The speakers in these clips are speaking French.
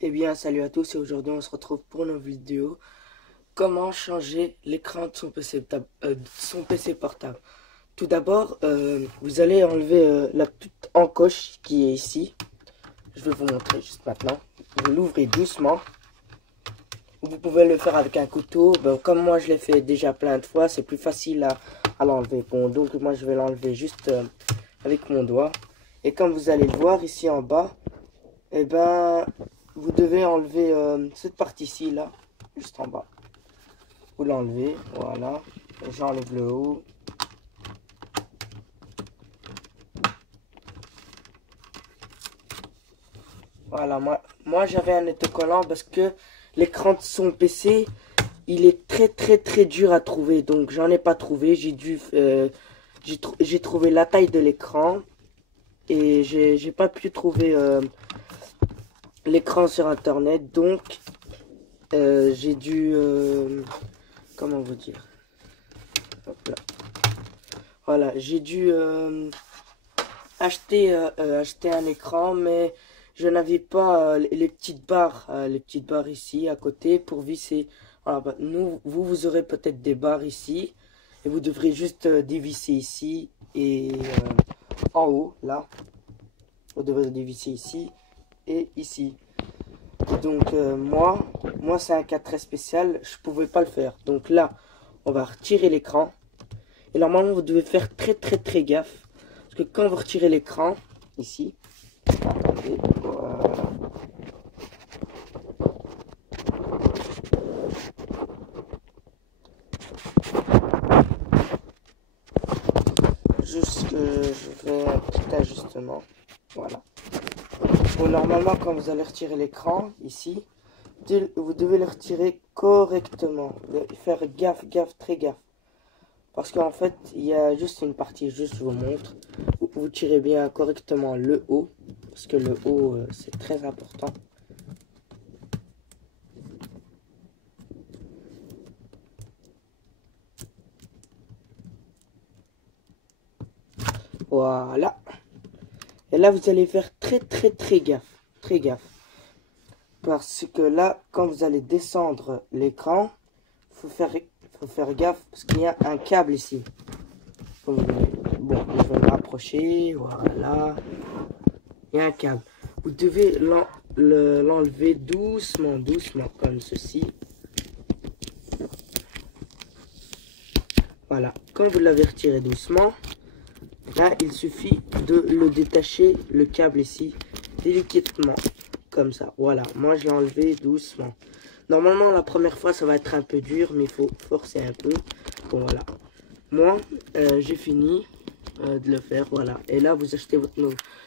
Eh bien, salut à tous et aujourd'hui on se retrouve pour une vidéo. Comment changer l'écran de son PC portable. Tout d'abord, vous allez enlever la petite encoche qui est ici. Je vais vous montrer juste maintenant. Vous l'ouvrez doucement. Vous pouvez le faire avec un couteau. Ben, comme moi je l'ai fait déjà plein de fois, c'est plus facile à l'enlever. Bon, donc moi je vais l'enlever juste avec mon doigt. Et comme vous allez le voir ici en bas, eh ben, vous devez enlever cette partie-ci là, juste en bas. Vous l'enlevez, voilà. J'enlève le haut. Voilà, moi j'avais un autocollant parce que l'écran de son PC, il est très dur à trouver. Donc j'en ai pas trouvé. J'ai trouvé la taille de l'écran et j'ai pas pu trouver l'écran sur internet. Donc j'ai dû comment vous dire, hop là. Voilà, j'ai dû acheter un écran, mais je n'avais pas les petites barres ici à côté pour visser. Voilà, bah, vous aurez peut-être des barres ici et vous devrez juste dévisser ici et en haut là. Vous devrez dévisser ici et ici. Donc moi c'est un cas très spécial, je pouvais pas le faire. Donc là, on va retirer l'écran. Et normalement, vous devez faire très gaffe. Parce que quand vous retirez l'écran, ici, attendez, voilà. Juste que je fais un petit ajustement. Voilà. Bon, normalement, quand vous allez retirer l'écran, ici, vous devez le retirer correctement. Faire gaffe, très gaffe. Parce qu'en fait, il y a juste une partie, je vous montre. Vous tirez bien correctement le haut. Parce que le haut, c'est très important. Voilà. Et là, vous allez faire très gaffe. Très gaffe. Parce que là, quand vous allez descendre l'écran, faut faire gaffe. Parce qu'il y a un câble ici. Bon, je vais me rapprocher. Voilà. Il y a un câble. Vous devez l'enlever doucement, comme ceci. Voilà. Quand vous l'avez retiré doucement, là, il suffit de le détacher, le câble ici, délicatement, comme ça. Voilà. Moi, je l'ai enlevé doucement. Normalement, la première fois, ça va être un peu dur, mais il faut forcer un peu. Bon, voilà. Moi, j'ai fini de le faire, voilà. Et là, vous achetez votre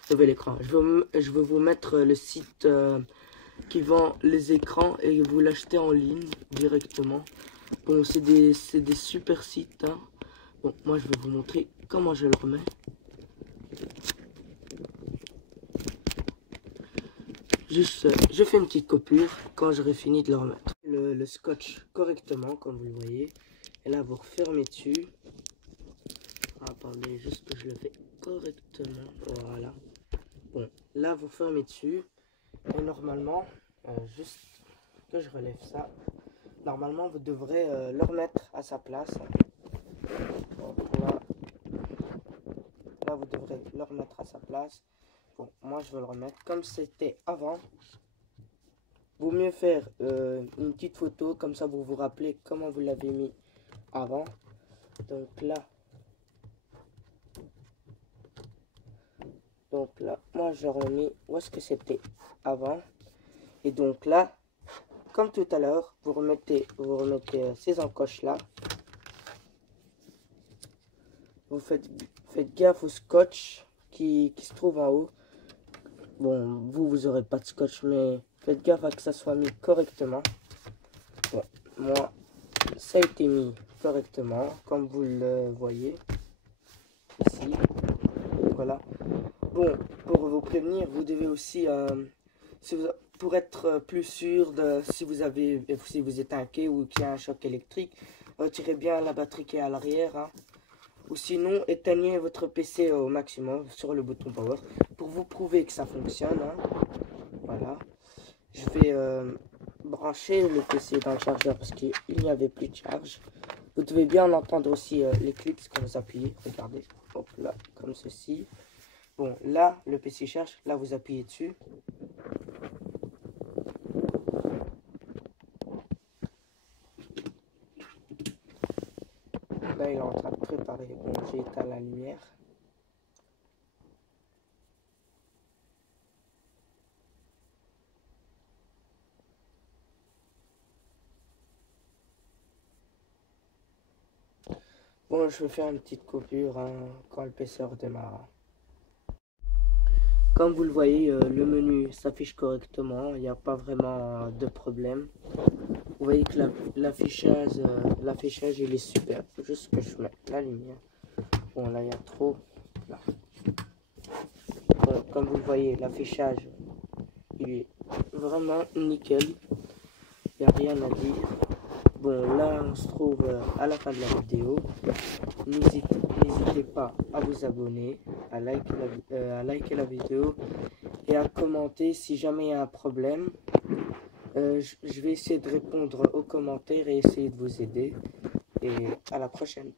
nouvel écran. Je vais vous mettre le site qui vend les écrans et vous l'achetez en ligne directement. Bon, c'est des super sites, hein. Bon, moi, je vais vous montrer comment je le remets. Juste, je fais une petite coupure quand j'aurai fini de le remettre. Le scotch correctement, comme vous le voyez. Et là, vous refermez dessus. Attendez, juste que je le fais correctement. Voilà. Bon, là, vous fermez dessus. Et normalement, juste que je relève ça. Normalement, vous devrez le remettre à sa place. Donc, là, vous devrez le remettre à sa place. Bon, moi, je vais le remettre comme c'était avant. Vaut mieux faire une petite photo. Comme ça, vous vous rappelez comment vous l'avez mis avant. Donc là, moi j'ai remis où est-ce que c'était avant. Et donc là, comme tout à l'heure, vous remettez ces encoches là. Vous faites gaffe au scotch qui se trouve en haut. Bon, vous aurez pas de scotch, mais faites gaffe à que ça soit mis correctement. Bon, moi, ça a été mis correctement, comme vous le voyez ici. Voilà. Bon, pour vous prévenir, vous devez aussi, pour être plus sûr de si vous êtes inquiet ou qu'il y a un choc électrique, retirez bien la batterie qui est à l'arrière, hein. Ou sinon, éteignez votre PC au maximum sur le bouton power pour vous prouver que ça fonctionne, hein. Voilà. Je vais brancher le PC dans le chargeur parce qu'il n'y avait plus de charge. Vous devez bien entendre aussi les clics quand vous appuyez. Regardez, hop là, comme ceci. Bon, là, le PC charge. Là, vous appuyez dessus. Là, il est en train de préparer. Bon, j'ai éteint la lumière. Bon, je vais faire une petite coupure hein, quand le PC redémarre. Comme vous le voyez, le menu s'affiche correctement. Il n'y a pas vraiment de problème. Vous voyez que l'affichage il est super. Faut juste que je mette la lumière. Bon, là, il y a trop. Là. Bon, comme vous le voyez, l'affichage, il est vraiment nickel. Il n'y a rien à dire. Bon, là, on se trouve à la fin de la vidéo. N'hésitez pas à vous abonner, à liker la vidéo et à commenter si jamais il y a un problème. Je vais essayer de répondre aux commentaires et essayer de vous aider. Et à la prochaine.